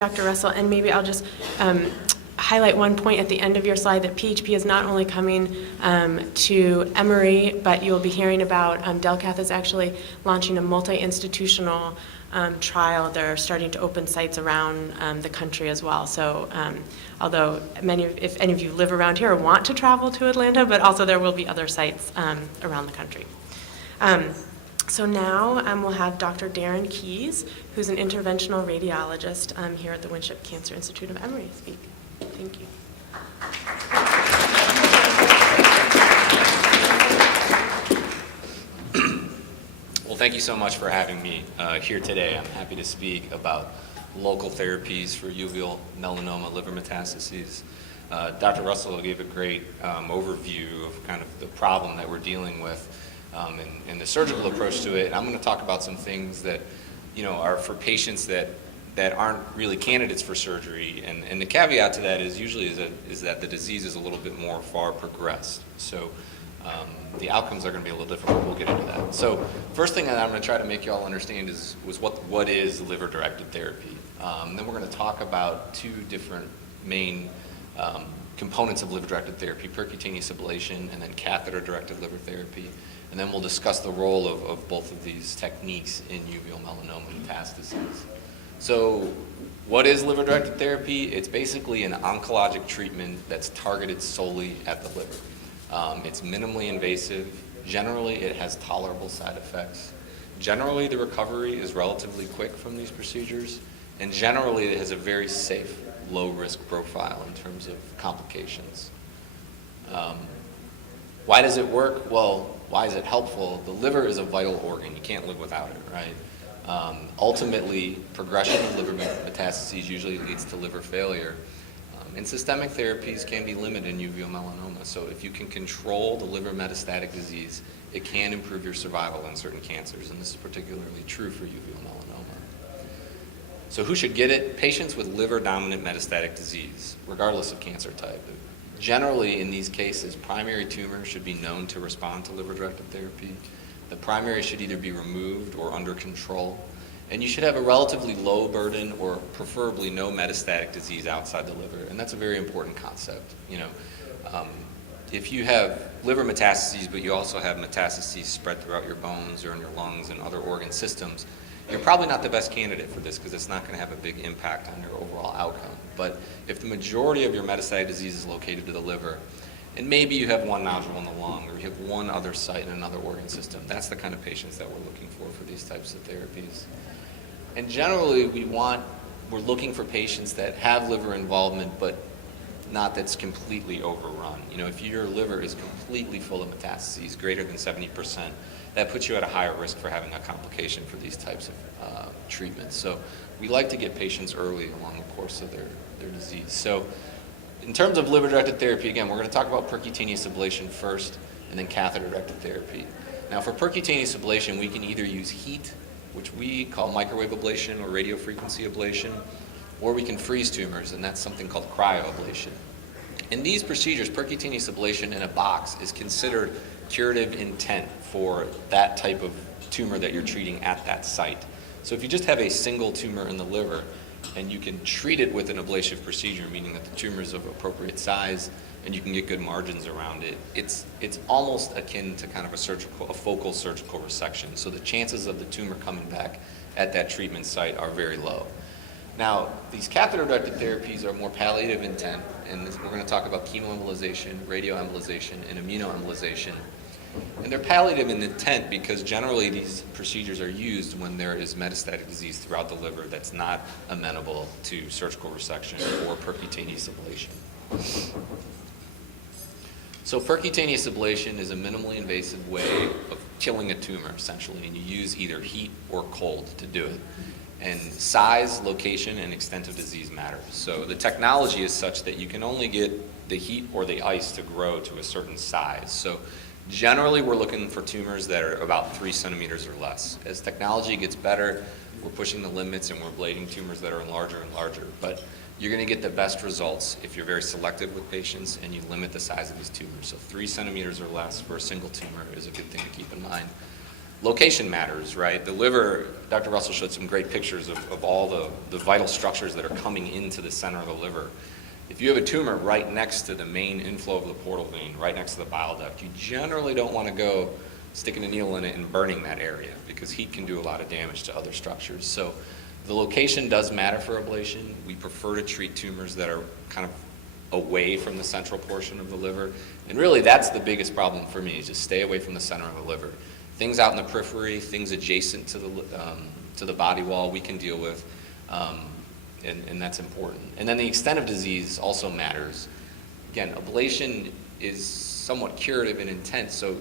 Dr. Russell, and maybe I'll just highlight one point at the end of your slide that PHP is not only coming to Emory, but you'll be hearing about Delcath is actually launching a multi-institutional trial. They're starting to open sites around the country as well. So although if any of you live around here or want to travel to Atlanta, but also there will be other sites around the country. So now we'll have Dr. Darren Kies, who's an interventional radiologist here at the Winship Cancer Institute of Emory, speak. Thank you. Well, thank you so much for having me here today. I'm happy to speak about local therapies for uveal melanoma liver metastases. Dr. Russell gave a great overview of kind of the problem that we're dealing with and the surgical approach to it. And I'm going to talk about some things that, are for patients that aren't really candidates for surgery. And the caveat to that is usually is that the disease is a little bit more far progressed. So the outcomes are going to be a little different. We'll get into that. So first thing that I'm going to try to make you all understand was what is liver-directed therapy. Then we're going to talk about two different main components of liver-directed therapy, percutaneous ablation and then catheter-directed liver therapy. And then we'll discuss the role of both of these techniques in uveal melanoma metastases. So what is liver-directed therapy? It's basically an oncologic treatment that's targeted solely at the liver. It's minimally invasive. Generally, it has tolerable side effects. Generally, the recovery is relatively quick from these procedures. And generally, it has a very safe, low-risk profile in terms of complications. Why does it work? Well, why is it helpful? The liver is a vital organ. You can't live without it, right? Ultimately, progression of liver metastases usually leads to liver failure. And systemic therapies can be limited in uveal melanoma. So if you can control the liver metastatic disease, it can improve your survival in certain cancers. And this is particularly true for uveal melanoma. So who should get it? Patients with liver-dominant metastatic disease, regardless of cancer type. Generally, in these cases, primary tumor should be known to respond to liver-directed therapy. The primary should either be removed or under control. And you should have a relatively low burden or preferably no metastatic disease outside the liver. And that's a very important concept. If you have liver metastases, but you also have metastases spread throughout your bones or in your lungs and other organ systems, you're probably not the best candidate for this because it's not going to have a big impact on your overall outcome. But if the majority of your metastatic disease is located to the liver, and maybe you have one nodule in the lung or you have one other site in another organ system, that's the kind of patients that we're looking for these types of therapies. And generally, we're looking for patients that have liver involvement, but not that's completely overrun. If your liver is completely full of metastases, greater than 70%, that puts you at a higher risk for having a complication for these types of treatments. So we like to get patients early along the course of their disease. So in terms of liver-directed therapy, again, we're going to talk about percutaneous ablation first, and then catheter-directed therapy. Now for percutaneous ablation, we can either use heat, which we call microwave ablation or radiofrequency ablation, or we can freeze tumors, and that's something called cryoablation. In these procedures, percutaneous ablation in a box is considered curative intent for that type of tumor that you're treating at that site. So if you just have a single tumor in the liver and you can treat it with an ablative procedure, meaning that the tumor is of appropriate size and you can get good margins around it, it's almost akin to kind of a focal surgical resection. So the chances of the tumor coming back at that treatment site are very low. Now, these catheter-directed therapies are more palliative intent, and we're going to talk about chemoembolization, radioembolization, and immunoembolization. And they're palliative in intent because generally these procedures are used when there is metastatic disease throughout the liver that's not amenable to surgical resection or percutaneous ablation. So percutaneous ablation is a minimally invasive way of killing a tumor, essentially, and you use either heat or cold to do it. And size, location, and extent of disease matters. So the technology is such that you can only get the heat or the ice to grow to a certain size. So generally, we're looking for tumors that are about 3 centimeters or less. As technology gets better, we're pushing the limits and we're ablating tumors that are larger and larger. But you're going to get the best results if you're very selective with patients and you limit the size of these tumors. So 3 centimeters or less for a single tumor is a good thing to keep in mind. Location matters, right? The liver, Dr. Russell showed some great pictures of all the vital structures that are coming into the center of the liver. If you have a tumor right next to the main inflow of the portal vein, right next to the bile duct, you generally don't want to go sticking a needle in it and burning that area because heat can do a lot of damage to other structures. So the location does matter for ablation. We prefer to treat tumors that are kind of away from the central portion of the liver. And really that's the biggest problem for me, is just stay away from the center of the liver. Things out in the periphery, things adjacent to the body wall we can deal with, and that's important. And then the extent of disease also matters. Again, ablation is somewhat curative in intent, so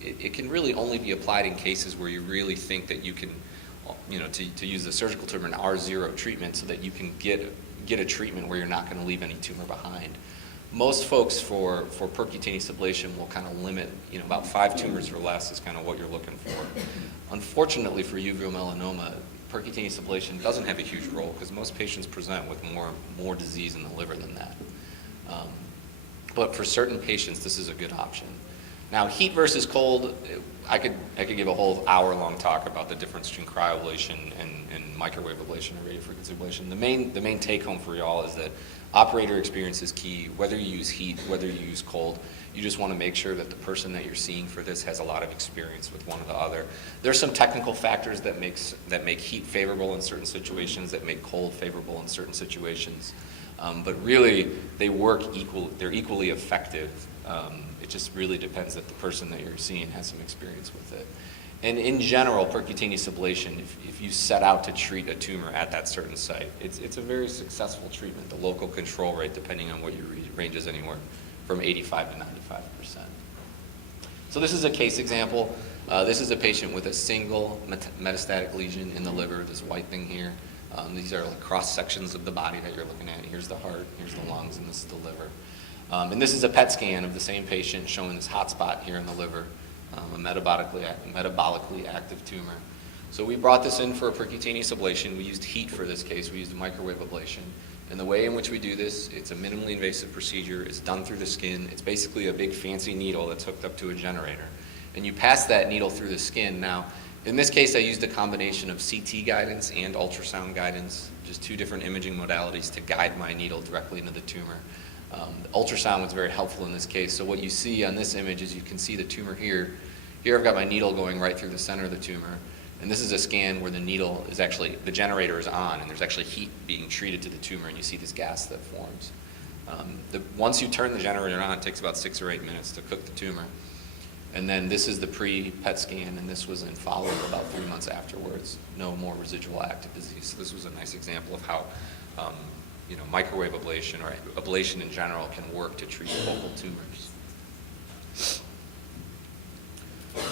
it can really only be applied in cases where you really think that you can, to use the surgical term, an R0 treatment, so that you can get a treatment where you're not going to leave any tumor behind. Most folks for percutaneous ablation will kind of limit, about 5 tumors or less is kind of what you're looking for. Unfortunately for uveal melanoma, percutaneous ablation doesn't have a huge role because most patients present with more disease in the liver than that. But for certain patients, this is a good option. Now, heat versus cold, I could give a whole hour-long talk about the difference between cryoablation and microwave ablation or radiofrequency ablation. The main take-home for y'all is that operator experience is key. Whether you use heat, whether you use cold, you just want to make sure that the person that you're seeing for this has a lot of experience with one or the other. There's some technical factors that make heat favorable in certain situations, that make cold favorable in certain situations. But really, they work they're equally effective. It just really depends that the person that you're seeing has some experience with it. And in general, percutaneous ablation, if you set out to treat a tumor at that certain site, it's a very successful treatment. The local control rate, depending on what you ranges anywhere from 85 to 95%. So this is a case example. This is a patient with a single metastatic lesion in the liver, this white thing here. These are like cross sections of the body that you're looking at. Here's the heart, here's the lungs, and this is the liver. And this is a PET scan of the same patient showing this hot spot here in the liver, a metabolically active tumor. So we brought this in for a percutaneous ablation. We used heat for this case. We used microwave ablation. And the way in which we do this, it's a minimally invasive procedure. It's done through the skin. It's basically a big fancy needle that's hooked up to a generator. And you pass that needle through the skin. Now, in this case, I used a combination of CT guidance and ultrasound guidance, just 2 different imaging modalities to guide my needle directly into the tumor. The ultrasound was very helpful in this case. So what you see on this image is you can see the tumor here. Here I've got my needle going right through the center of the tumor. And this is a scan where the needle is actually, the generator is on, and there's actually heat being treated to the tumor, and you see this gas that forms. Once you turn the generator on, it takes about 6 or 8 minutes to cook the tumor. And then this is the pre-PET scan, and this was in follow-up about 3 months afterwards. No more residual active disease. So this was a nice example of how microwave ablation or ablation in general can work to treat focal tumors. So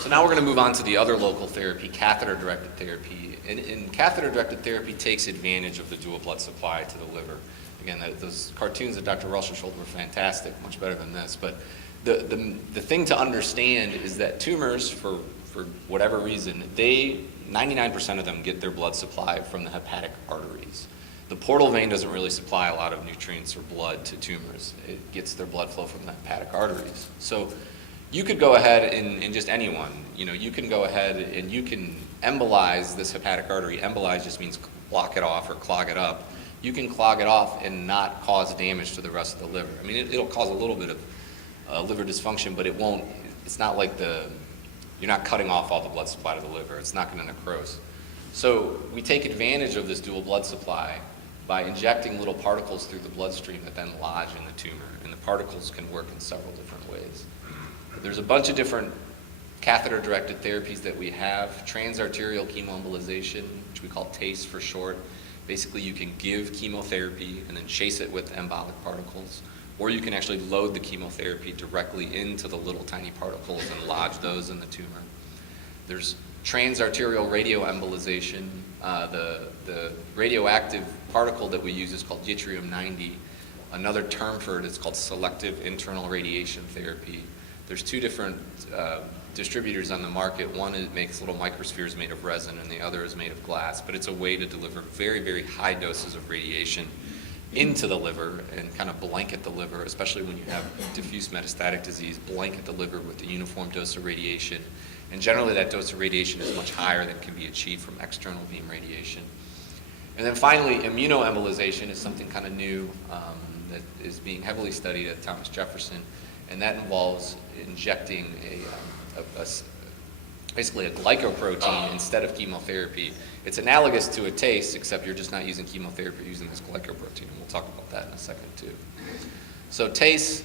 now we're going to move on to the other local therapy, catheter-directed therapy. And catheter-directed therapy takes advantage of the dual blood supply to the liver. Again, those cartoons that Dr. Russell showed were fantastic, much better than this. But the thing to understand is that tumors, for whatever reason, 99% of them get their blood supply from the hepatic arteries. The portal vein doesn't really supply a lot of nutrients or blood to tumors. It gets their blood flow from the hepatic arteries. So you could go ahead and just anyone, you can go ahead and you can embolize this hepatic artery. Embolize just means block it off or clog it up. You can clog it off and not cause damage to the rest of the liver. I mean, it'll cause a little bit of liver dysfunction, but it's not like you're not cutting off all the blood supply to the liver. It's not going to necrose. So we take advantage of this dual blood supply by injecting little particles through the bloodstream that then lodge in the tumor. And the particles can work in several different ways. There's a bunch of different catheter-directed therapies that we have. Transarterial chemoembolization, which we call TACE for short. Basically, you can give chemotherapy and then chase it with embolic particles. Or you can actually load the chemotherapy directly into the little tiny particles and lodge those in the tumor. There's transarterial radioembolization. The radioactive particle that we use is called yttrium-90. Another term for it is called selective internal radiation therapy. There's 2 different distributors on the market. One makes little microspheres made of resin, and the other is made of glass. But it's a way to deliver very, very high doses of radiation into the liver and kind of blanket the liver, especially when you have diffuse metastatic disease, blanket the liver with a uniform dose of radiation And generally that dose of radiation is much higher than can be achieved from external beam radiation. And then finally, immunoembolization is something kind of new that is being heavily studied at Thomas Jefferson, and that involves injecting basically a glycoprotein instead of chemotherapy. It's analogous to a TACE, except you're just not using chemotherapy, you're using this glycoprotein, and we'll talk about that in a second too. So TACE,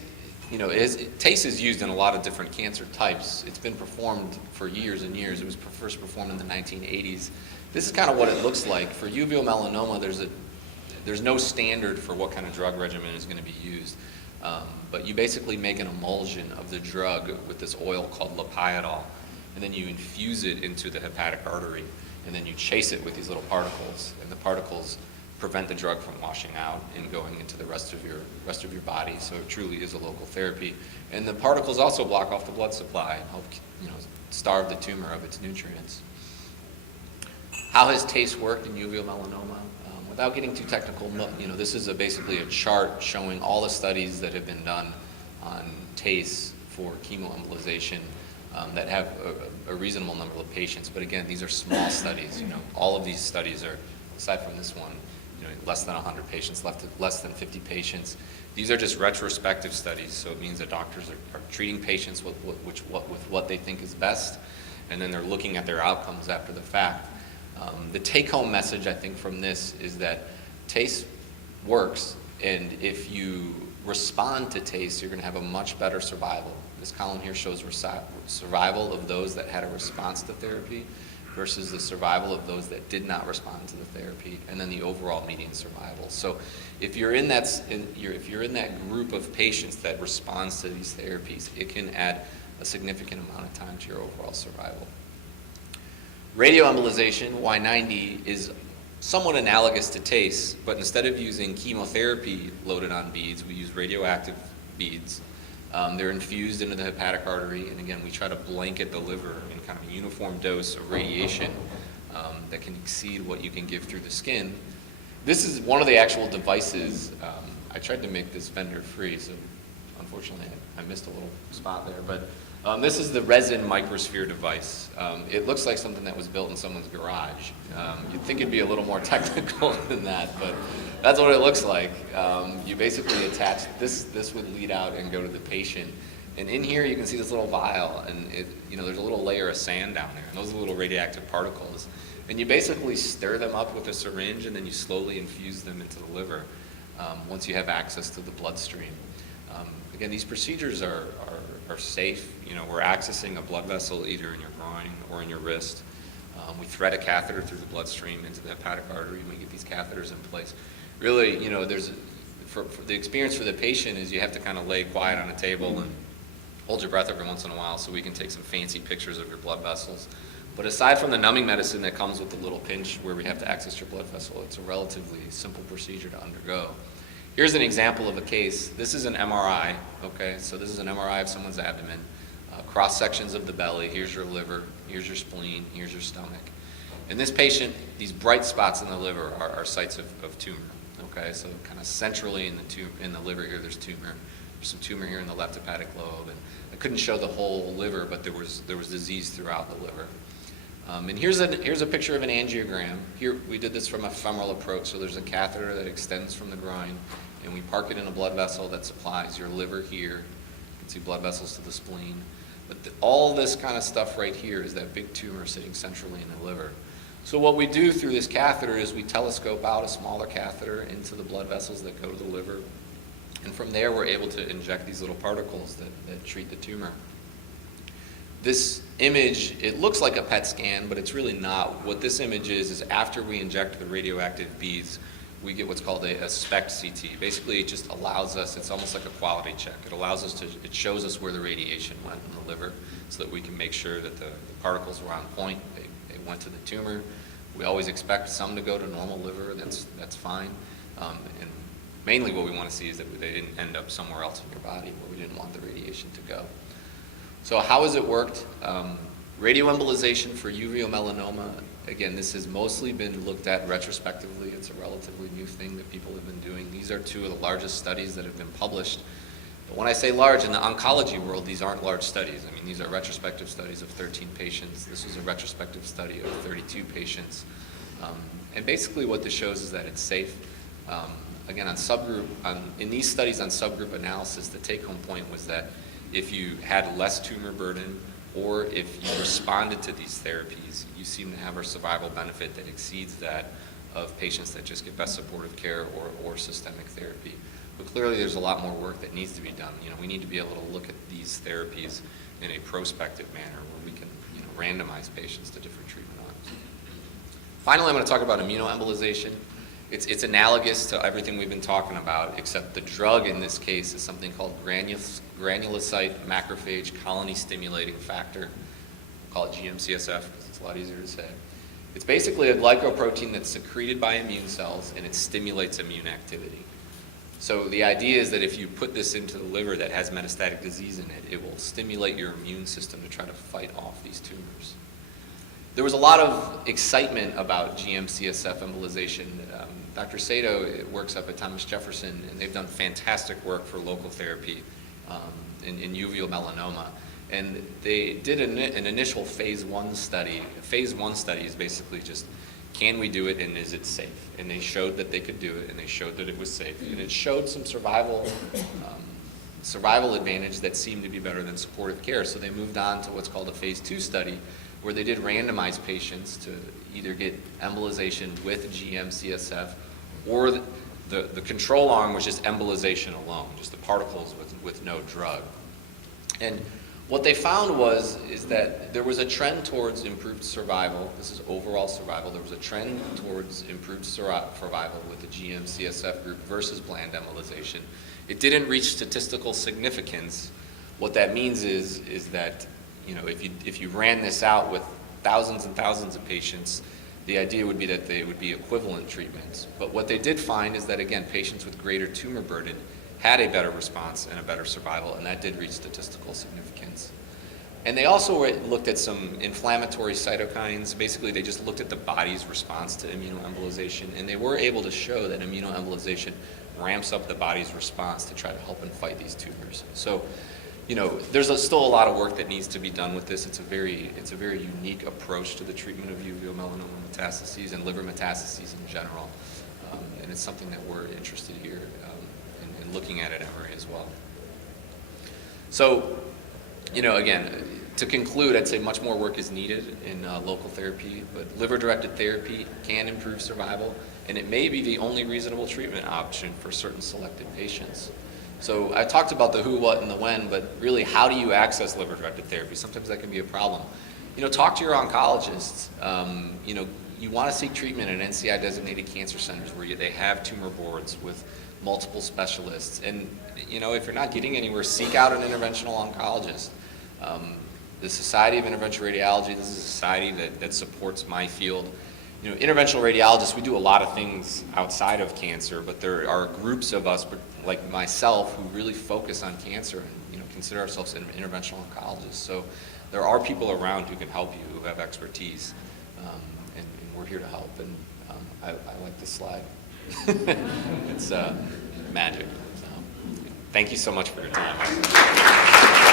TACE is used in a lot of different cancer types. It's been performed for years and years. It was first performed in the 1980s. This is kind of what it looks like. For uveal melanoma, there's no standard for what kind of drug regimen is going to be used. But you basically make an emulsion of the drug with this oil called lopiodol, and then you infuse it into the hepatic artery, and then you chase it with these little particles, and the particles prevent the drug from washing out and going into the rest of your body. So it truly is a local therapy. And the particles also block off the blood supply and help starve the tumor of its nutrients. How has TACE worked in uveal melanoma? Without getting too technical, this is basically a chart showing all the studies that have been done on TACE for chemoembolization that have a reasonable number of patients. But again, these are small studies. All of these studies are, aside from this one, less than 100 patients, less than 50 patients. These are just retrospective studies, so it means that doctors are treating patients with what they think is best, and then they're looking at their outcomes after the fact. The take-home message, I think, from this is that TACE works, and if you respond to TACE, you're going to have a much better survival. This column here shows survival of those that had a response to therapy versus the survival of those that did not respond to the therapy, and then the overall median survival. So if you're in that group of patients that responds to these therapies, it can add a significant amount of time to your overall survival. Radioembolization, Y90, is somewhat analogous to TACE, but instead of using chemotherapy loaded on beads, we use radioactive beads. They're infused into the hepatic artery, and again, we try to blanket the liver in kind of a uniform dose of radiation that can exceed what you can give through the skin. This is one of the actual devices. I tried to make this vendor free, so unfortunately I missed a little spot there, but this is the resin microsphere device. It looks like something that was built in someone's garage. You'd think it'd be a little more technical than that, but that's what it looks like. You basically attach, this would lead out and go to the patient. And in here you can see this little vial, and there's a little layer of sand down there, and those are little radioactive particles. And you basically stir them up with a syringe, and then you slowly infuse them into the liver once you have access to the bloodstream. Again, these procedures are safe. We're accessing a blood vessel either in your groin or in your wrist. We thread a catheter through the bloodstream into the hepatic artery, and we get these catheters in place. Really, for the experience for the patient is you have to kind of lay quiet on a table and hold your breath every once in a while so we can take some fancy pictures of your blood vessels. But aside from the numbing medicine that comes with the little pinch where we have to access your blood vessel, it's a relatively simple procedure to undergo. Here's an example of a case. This is an MRI, okay? So this is an MRI of someone's abdomen. Cross sections of the belly. Here's your liver, here's your spleen, here's your stomach. In this patient, these bright spots in the liver are sites of tumor, okay? So kind of centrally in the liver here, there's tumor. There's some tumor here in the left hepatic lobe, and I couldn't show the whole liver, but there was disease throughout the liver. And here's a picture of an angiogram. Here we did this from a femoral approach, so there's a catheter that extends from the groin, and we park it in a blood vessel that supplies your liver here. You can see blood vessels to the spleen. But all this kind of stuff right here is that big tumor sitting centrally in the liver. So what we do through this catheter is we telescope out a smaller catheter into the blood vessels that go to the liver, and from there we're able to inject these little particles that treat the tumor. This image, it looks like a PET scan, but it's really not. What this image is after we inject the radioactive beads, we get what's called a SPECT CT. Basically, it just allows us, it's almost like a quality check. It shows us where the radiation went in the liver so that we can make sure that the particles were on point. They went to the tumor. We always expect some to go to normal liver. That's fine. And mainly what we want to see is that they didn't end up somewhere else in your body where we didn't want the radiation to go. So how has it worked? Radioembolization for uveal melanoma, again, this has mostly been looked at retrospectively. It's a relatively new thing that people have been doing. These are two of the largest studies that have been published. But when I say large, in the oncology world, these aren't large studies. I mean, these are retrospective studies of 13 patients. This was a retrospective study of 32 patients. And basically what this shows is that it's safe. Again, in these studies on subgroup analysis, the take-home point was that if you had less tumor burden or if you responded to these therapies, you seem to have a survival benefit that exceeds that of patients that just get best supportive care or systemic therapy. But clearly there's a lot more work that needs to be done. We need to be able to look at these therapies in a prospective manner where we can randomize patients to different treatment arms. Finally, I'm going to talk about immunoembolization. It's analogous to everything we've been talking about, except the drug in this case is something called granulocyte macrophage colony stimulating factor. We'll call it GMCSF because it's a lot easier to say. It's basically a glycoprotein that's secreted by immune cells and it stimulates immune activity. So the idea is that if you put this into the liver that has metastatic disease in it, it will stimulate your immune system to try to fight off these tumors. There was a lot of excitement about GMCSF embolization. Dr. Sato works up at Thomas Jefferson, and they've done fantastic work for local therapy in uveal melanoma. And they did an initial phase 1 study. Phase 1 study is basically just, can we do it and is it safe? And they showed that they could do it, and they showed that it was safe. And it showed some survival advantage that seemed to be better than supportive care. So they moved on to what's called a phase 2 study, where they did randomize patients to either get embolization with GMCSF or the control arm was just embolization alone, just the particles with no drug. And what they found is that there was a trend towards improved survival. This is overall survival. There was a trend towards improved survival with the GMCSF group versus bland embolization. It didn't reach statistical significance. What that means is that if you ran this out with thousands and thousands of patients, the idea would be that they would be equivalent treatments. But what they did find is that, again, patients with greater tumor burden had a better response and a better survival, and that did reach statistical significance. And they also looked at some inflammatory cytokines. Basically, they just looked at the body's response to immunoembolization, and they were able to show that immunoembolization ramps up the body's response to try to help and fight these tumors. So, there's still a lot of work that needs to be done with this. It's a very unique approach to the treatment of uveal melanoma metastases and liver metastases in general. And it's something that we're interested here in looking at Emory as well. So, again, to conclude, I'd say much more work is needed in local therapy, but liver-directed therapy can improve survival, and it may be the only reasonable treatment option for certain selected patients. So I talked about the who, what, and the when, but really, how do you access liver-directed therapy? Sometimes that can be a problem. Talk to your oncologists. You want to seek treatment at NCI-designated cancer centers where they have tumor boards with multiple specialists. And, if you're not getting anywhere, seek out an interventional oncologist. The Society of Interventional Radiology, this is a society that supports my field. Interventional radiologists, we do a lot of things outside of cancer, but there are groups of us, like myself, who really focus on cancer and consider ourselves interventional oncologists. So there are people around who can help you, who have expertise, and we're here to help. And I like this slide. It's magic. So, thank you so much for your time.